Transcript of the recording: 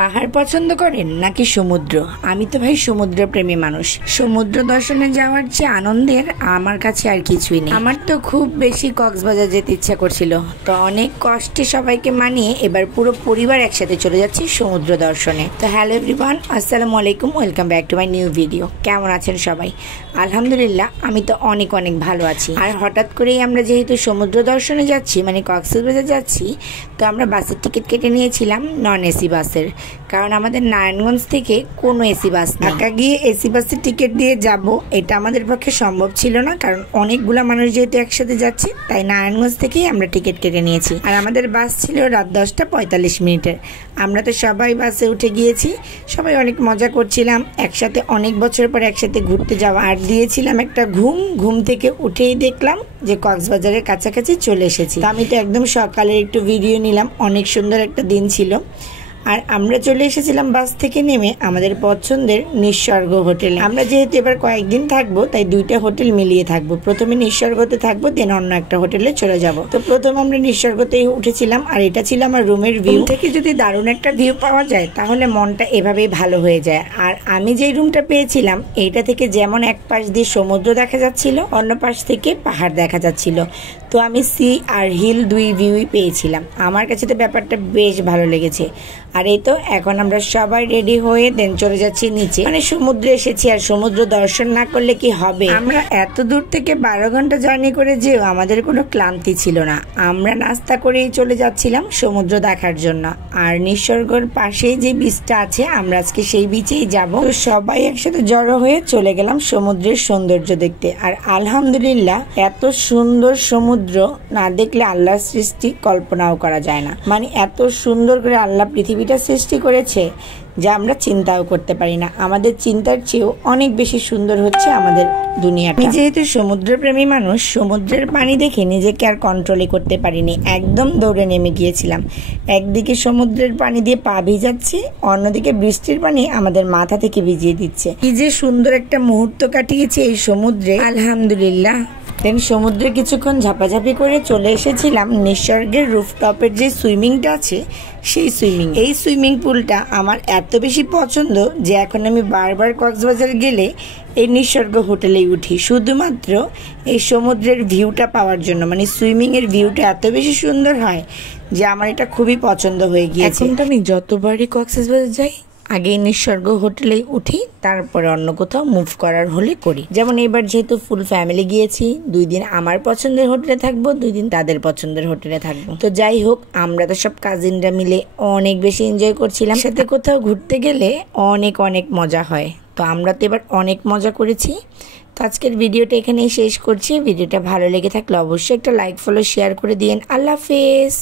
পাহাড় পছন্দ করেন নাকি সমুদ্র? আমি তো ভাই সমুদ্র প্রেমী মানুষ। সমুদ্র দর্শনে যাওয়ার যে আনন্দের আমার কাছে আর কিছুই নেই। আমার তো খুব বেশি কক্সবাজার যেতে ইচ্ছা করছিল, তো অনেক কষ্টে সবাইকে মানিয়ে এবার পুরো পরিবার একসাথে চলে যাচ্ছি সমুদ্র দর্শনে। তো হ্যালো এভরিওয়ান, আসসালামু আলাইকুম, welcome back to my new video. কেমন আছেন সবাই? আলহামদুলিল্লাহ আমি তো অনেক অনেক ভালো আছি। আর হঠাৎ করেই আমরা যেহেতু সমুদ্র দর্শনে যাচ্ছি, মানে কক্সবাজার যাচ্ছি, তো আমরা বাসের টিকিট কেটে নিয়েছিলাম নন এসি বাসের, কারণ আমাদের নারায়ণগঞ্জ থেকে কোনো এসি বাস নেই। ঢাকা গিয়ে এসি বাসের টিকিট দিয়ে যাব এটা আমাদের পক্ষে সম্ভব ছিল না, কারণ অনেকগুলা মানুষ যেহেতু একসাথে যাচ্ছে, তাই নারায়ণগঞ্জ থেকেই আমরা টিকিট কেটে নিয়েছি। আর আমাদের বাস ছিল রাত 10:45। আমরা তো সবাই বাসে উঠে গিয়েছি, সবাই অনেক মজা করছিলাম, একসাথে অনেক বছর পর একসাথে ঘুরতে যাওয়া। আর দিয়েছিলাম একটা ঘুম থেকে উঠেই দেখলাম যে কক্সবাজারের কাছাকাছি চলে এসেছি। আমি তো একদম সকালের একটু ভিডিও নিলাম, অনেক সুন্দর একটা দিন ছিল। আর আমরা চলে এসেছিলাম বাস থেকে নেমে আমাদের পছন্দের নিঃস্বর্গ হোটেলে। আমরা যেহেতু এবার কয়েকদিন থাকবো, তাই দুইটা হোটেল মিলিয়ে থাকবো। প্রথমে নিঃস্বর্গতে থাকবো, দেন অন্য একটা হোটেলে চলে যাব। তো প্রথম আমরা নিঃস্বর্গতেই উঠেছিলাম, আর এটা ছিল আমার রুমের ভিউ থেকে। যদি দারুণ একটা ভিউ পাওয়া যায় তাহলে মনটা এভাবেই ভালো হয়ে যায়। আর আমি যে রুমটা পেয়েছিলাম, এইটা থেকে যেমন এক পাশ দিয়ে সমুদ্র দেখা যাচ্ছিল, অন্য পাশ থেকে পাহাড় দেখা যাচ্ছিল। তো আমি সি আর হিল দুই ভিউই পেয়েছিলাম। আমার কাছে তো ব্যাপারটা বেশ ভালো লেগেছে। আর এই তো এখন আমরা সবাই রেডি হয়ে দেন চলে যাচ্ছি নিচে, মানে সমুদ্রে এসেছি, আর সমুদ্র দর্শন না করলে কি হবে। আমরা এত দূর থেকে 12 ঘন্টা জার্নি করে যেও আমাদের কোনো ক্লান্তি ছিল না। আমরা নাস্তা করেই চলে যাচ্ছিলাম সমুদ্র দেখার জন্য। আর নিঃস্বর্গর পাশেই যে বিচটা আছে, আমরা আজকে সেই বিচেই যাব। তো সবাই একসাথে জড়ো হয়ে চলে গেলাম সমুদ্রের সৌন্দর্য দেখতে। আর আলহামদুলিল্লাহ এত সুন্দর সমুদ্র না দেখলে আল্লাহর সৃষ্টি কল্পনাও করা যায় না। মানে এত সুন্দর করে আল্লাহ পৃথিবীটা সৃষ্টি করেছে যা আমরা চিন্তাও করতে পারি না। আমাদের চিন্তার চেয়েও অনেক বেশি সুন্দর হচ্ছে আমাদের দুনিয়াটা। যেহেতু সমুদ্রপ্রেমী মানুষ, সমুদ্রের পানি দেখে নিজেকে আর কন্ট্রোলই করতে পারিনি, একদম দৌড়ে নেমে গিয়েছিলাম। একদিকে সমুদ্রের পানি দিয়ে পা ভিজাচ্ছে, অন্যদিকে বৃষ্টির পানি আমাদের মাথা থেকে ভিজিয়ে দিচ্ছে। কি যে সুন্দর একটা মুহূর্ত কাটিয়েছে এই সমুদ্রে, আলহামদুলিল্লাহ। দেন সমুদ্রে কিছুক্ষণ ঝাপাঝাপি করে চলে এসেছিলাম নিঃস্বর্গের রুফটপের যে সুইমিংটা আছে সেই সুইমিং। এই সুইমিং পুলটা আমার এত বেশি পছন্দ যে এখন আমি বারবার কক্সবাজার গেলে এই নিঃস্বর্গ হোটেলেই উঠি, শুধুমাত্র এই সমুদ্রের ভিউটা পাওয়ার জন্য। মানে সুইমিং এর ভিউটা এত বেশি সুন্দর হয় যে আমার এটা খুবই পছন্দ হয়ে গিয়েছে। এখন তো আমি যতবারই কক্সবাজার যাই আগে নিঃস্বর্গ হোটেলে উঠি, তারপরে অন্য কোথাও মুভ করার হলে করি। যেমন এবার যেহেতু ফুল ফ্যামিলি গিয়েছি, 2 দিন আমার পছন্দের হোটেলে থাকবো, 2 দিন তাদের পছন্দের হোটেলে থাকবো। তো যাই হোক, আমরা তো সব কাজিনরা মিলে অনেক বেশি এনজয় করছিলাম। সাথে কোথাও ঘুরতে গেলে অনেক অনেক মজা হয়। তো আমরা তো এবার অনেক মজা করেছি। তো আজকের ভিডিওটা এখানেই শেষ করছি। ভিডিওটা ভালো লেগে থাকলে অবশ্যই একটা লাইক, ফলো, শেয়ার করে দিন। আল্লাহ হাফেজ।